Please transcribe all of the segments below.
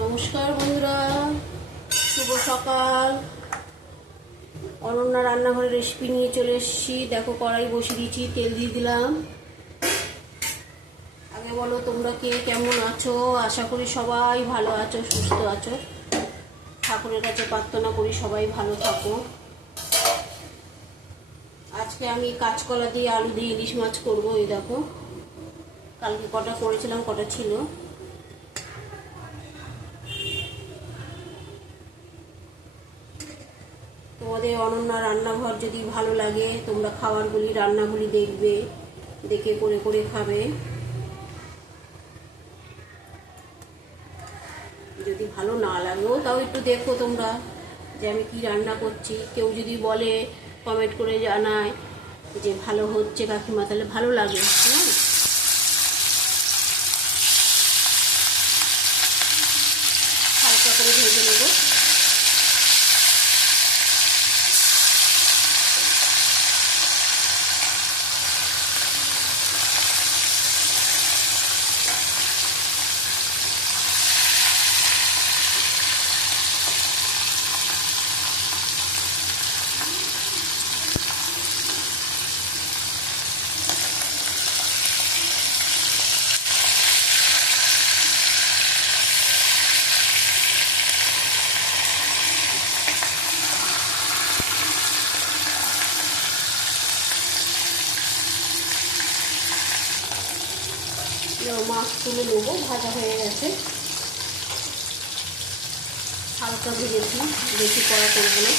নমস্কার বন্ধুরা, শুভ সকাল। অনন্যা রান্নাঘরের রেসিপি নিয়ে চলে এসেছি। দেখো, কড়াই বসিয়ে দিয়েছি, তেল দিয়ে দিলাম। আগে বলো তোমরা কে কেমন আছো? আশা করি সবাই ভালো আছো, সুস্থ আছো। ঠাকুরের কাছে প্রার্থনা করি সবাই ভালো থাকো। আজকে আমি কাঁচকলা দিয়ে আলু দিয়ে ইলিশ মাছ করবো। এই দেখো, কালকে কটা করেছিলাম, কটা ছিল। তোমাদের অনন্যা রান্নাঘর যদি ভালো লাগে, তোমরা খাবারগুলি রান্নাগুলি দেখবে, দেখে করে করে খাবে। যদি ভালো না লাগেও তাও একটু দেখো তোমরা যে আমি কি রান্না করছি। কেউ যদি বলে, কমেন্ট করে জানায় যে ভালো হচ্ছে কাকিমা, তাহলে ভালো লাগে। হ্যাঁ, হালকা করে ভেজে নেবো। মাছ তুলে নেবো, ভাজা হয়ে গেছে। হালকা ভেজেছি, বেশি কড়া করবো না।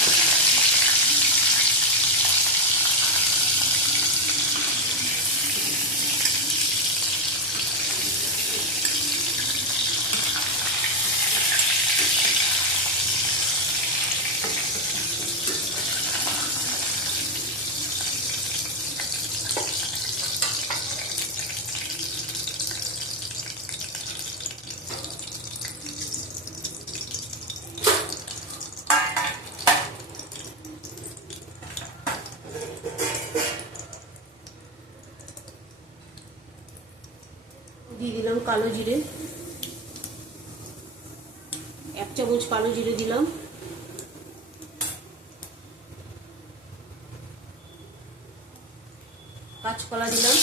দিয়ে দিলাম কালো জিরে, 1 চামচ কালো জিরে দিলাম। কাঁচকলা দিলাম।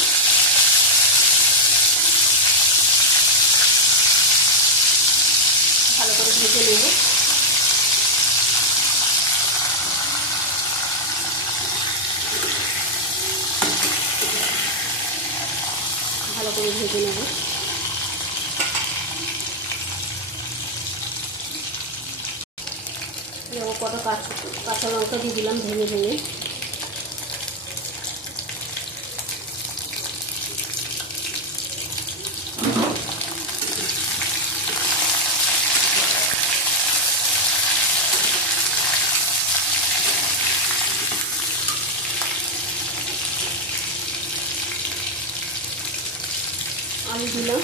ভালো করে ভেজে নেব। ভালো করে ভেজে নেব। যেমন কটা কাঁচা লঙ্কা দিয়ে দিলাম ভেঙে ভেঙে। আলু দিলাম।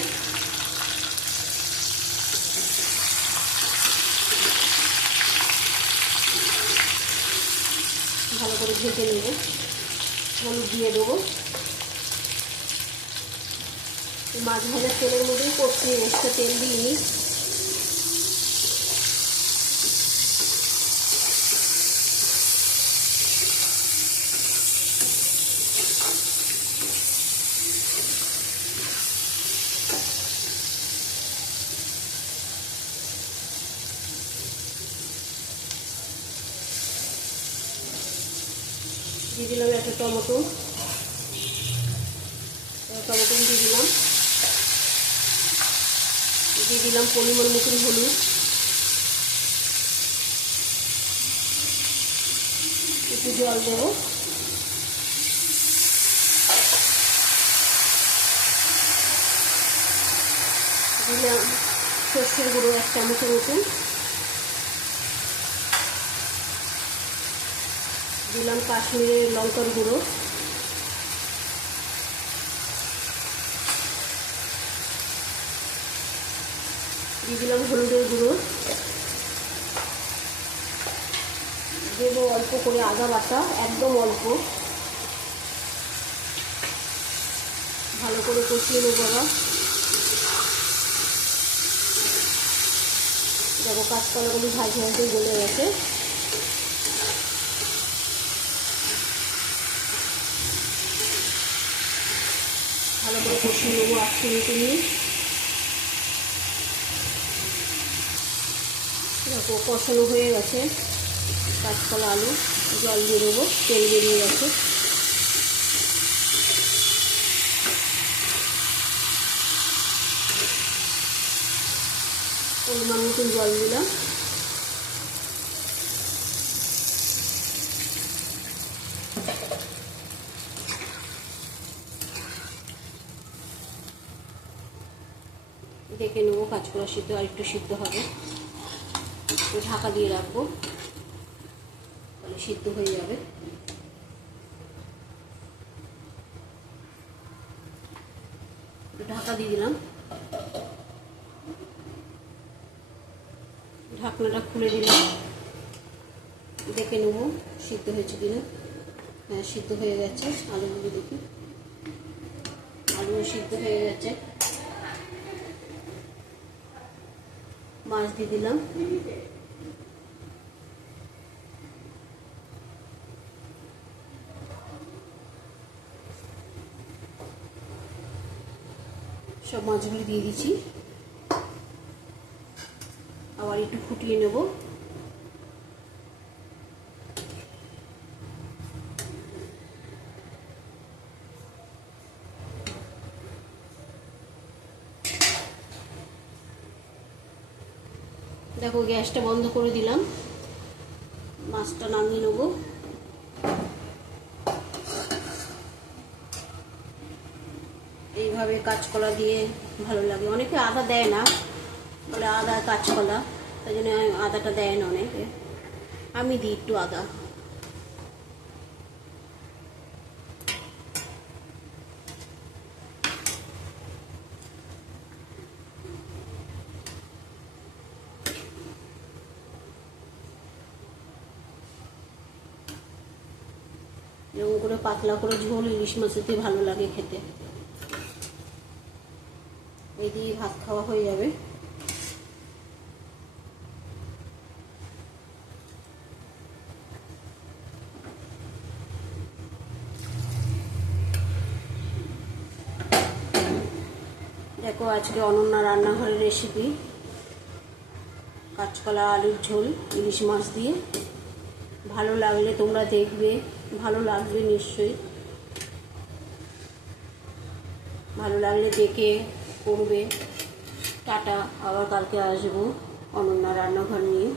ভালো করে ভেজে নেব। হলুদ দিয়ে দেবো। মাছ ভাজার তেলের মধ্যেই করছি, এক্সট্রা তেল দিইনি। দিয়ে দিলাম একটা টমেটো, দিয়ে দিলাম। দিয়ে দিলাম পরিমাণ মতন হলুদ। একটু জল দেবো। দিলাম সর্ষের গুঁড়ো 1 চামচের মতন। দিলাম কাশ্মীরের লঙ্কার গুঁড়ো। দিয়ে দিলাম হলুদের গুঁড়ো। দেবো অল্প করে আদা বাটা, একদম অল্প। ভালো করে কষিয়ে নেবো। দেখো কাঁচকলাগুলি ভাজে ভাজে গলে গেছে। ভালো করে কষিয়ে নেবো 8 মিনিট নিয়ে। দেখো কষানো হয়ে গেছে কাঁচকলা আলু, জল দিয়ে দেবো, তেল বেরিয়ে গেছে। পরিমাণ মতন জল দিলাম। দেখে নেবো কাঁচকলা সিদ্ধ আর একটু সিদ্ধ হবে, ঢাকা দিয়ে রাখবো, তাহলে সিদ্ধ হয়ে যাবে। ঢাকা দিয়ে দিলাম, ঢাকনাটা খুলে দিলাম, দেখে নেবো সিদ্ধ হয়েছে কিনা। হ্যাঁ, সিদ্ধ হয়ে গেছে। আলুগুলো দেখি, আলু সিদ্ধ হয়ে গেছে। মাছ দিয়ে দিলাম, সব মাছগুলি দিয়ে দিচ্ছি। আবার একটু ফুটিয়ে নেব। দেখো গ্যাসটা বন্ধ করে দিলাম, মাছটা নামিয়ে নেব। এইভাবে কাঁচকলা দিয়ে ভালো লাগে। অনেকে আদা দেয় না, বলে আদা কাঁচকলা, তাই জন্য আদাটা দেয় না অনেকে, আমি দিই একটু আদা। এরকম করে পাতলা করে ঝোল ইলিশ মাছের দিয়ে ভালো লাগে খেতে। এই দিয়ে ভাত খাওয়া হয়ে যাবে। দেখো আজকে অনন্যা রান্নাঘরের রেসিপি কাঁচকলা আলুর ঝোল ইলিশ মাছ দিয়ে। ভালো লাগলে তোমরা দেখবে, ভালো লাগবে নিশ্চয়ই। ভালো লাগলে দেখে করবে। টাটা, আবার কালকে আসবো অনন্যা রান্নাঘর নিয়ে।